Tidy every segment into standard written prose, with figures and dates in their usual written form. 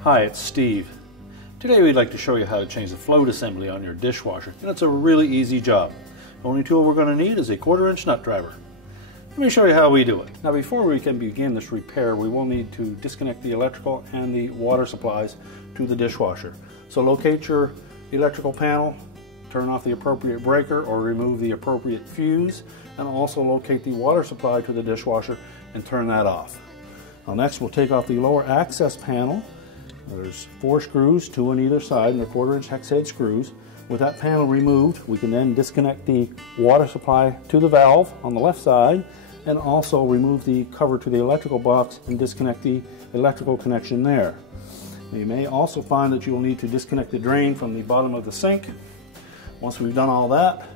Hi, it's Steve. Today we'd like to show you how to change the float assembly on your dishwasher, and it's a really easy job. The only tool we're going to need is a 1/4-inch nut driver. Let me show you how we do it. Now, before we can begin this repair, we will need to disconnect the electrical and the water supplies to the dishwasher. So locate your electrical panel, turn off the appropriate breaker or remove the appropriate fuse, and also locate the water supply to the dishwasher and turn that off. Now next we'll take off the lower access panel. There's 4 screws, 2 on either side, and they're 1/4-inch hex head screws. With that panel removed, we can then disconnect the water supply to the valve on the left side, and also remove the cover to the electrical box and disconnect the electrical connection there. Now, you may also find that you will need to disconnect the drain from the bottom of the sink. Once we've done all that,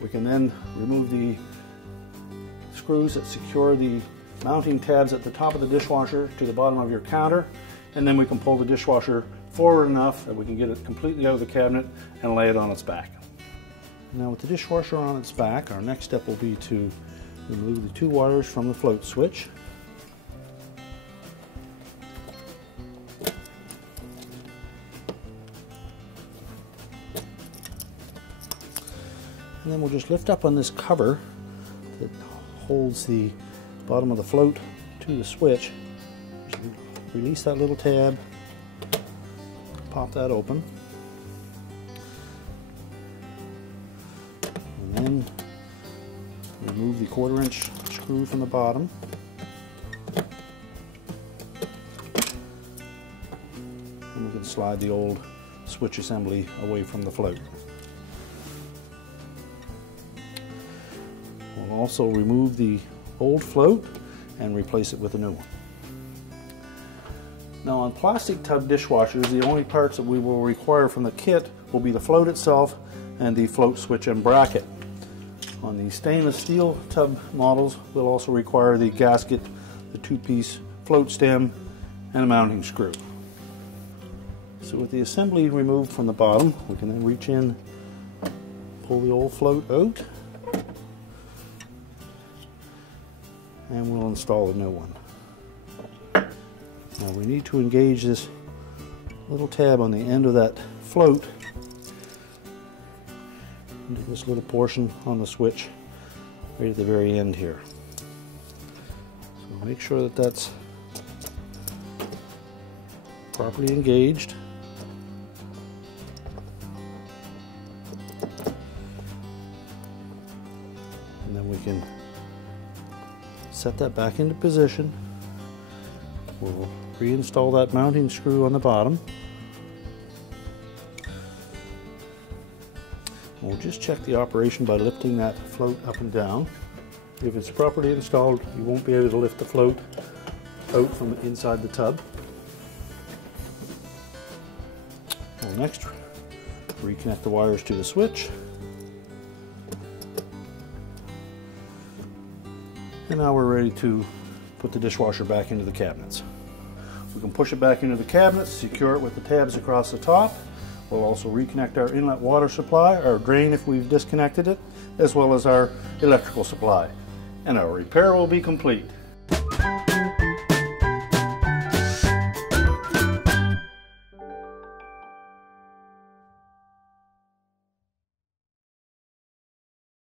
we can then remove the screws that secure the mounting tabs at the top of the dishwasher to the bottom of your counter, and then we can pull the dishwasher forward enough that we can get it completely out of the cabinet and lay it on its back. Now, with the dishwasher on its back, our next step will be to remove the 2 wires from the float switch. And then we'll just lift up on this cover that holds the bottom of the float to the switch. Just release that little tab, pop that open, and then remove the 1/4-inch screw from the bottom. And we can slide the old switch assembly away from the float. We'll also remove the old float and replace it with a new one. Now, on plastic tub dishwashers, the only parts that we will require from the kit will be the float itself and the float switch and bracket. On the stainless steel tub models, we'll also require the gasket, the 2-piece float stem, and a mounting screw. So with the assembly removed from the bottom, we can then reach in, pull the old float out, and we'll install a new one. Now we need to engage this little tab on the end of that float into this little portion on the switch right at the very end here. So make sure that that's properly engaged. And then we can set that back into position. We'll reinstall that mounting screw on the bottom. We'll just check the operation by lifting that float up and down. If it's properly installed, you won't be able to lift the float out from inside the tub. We'll next reconnect the wires to the switch. And now we're ready to put the dishwasher back into the cabinets. We can push it back into the cabinets, secure it with the tabs across the top. We'll also reconnect our inlet water supply, our drain if we've disconnected it, as well as our electrical supply. And our repair will be complete.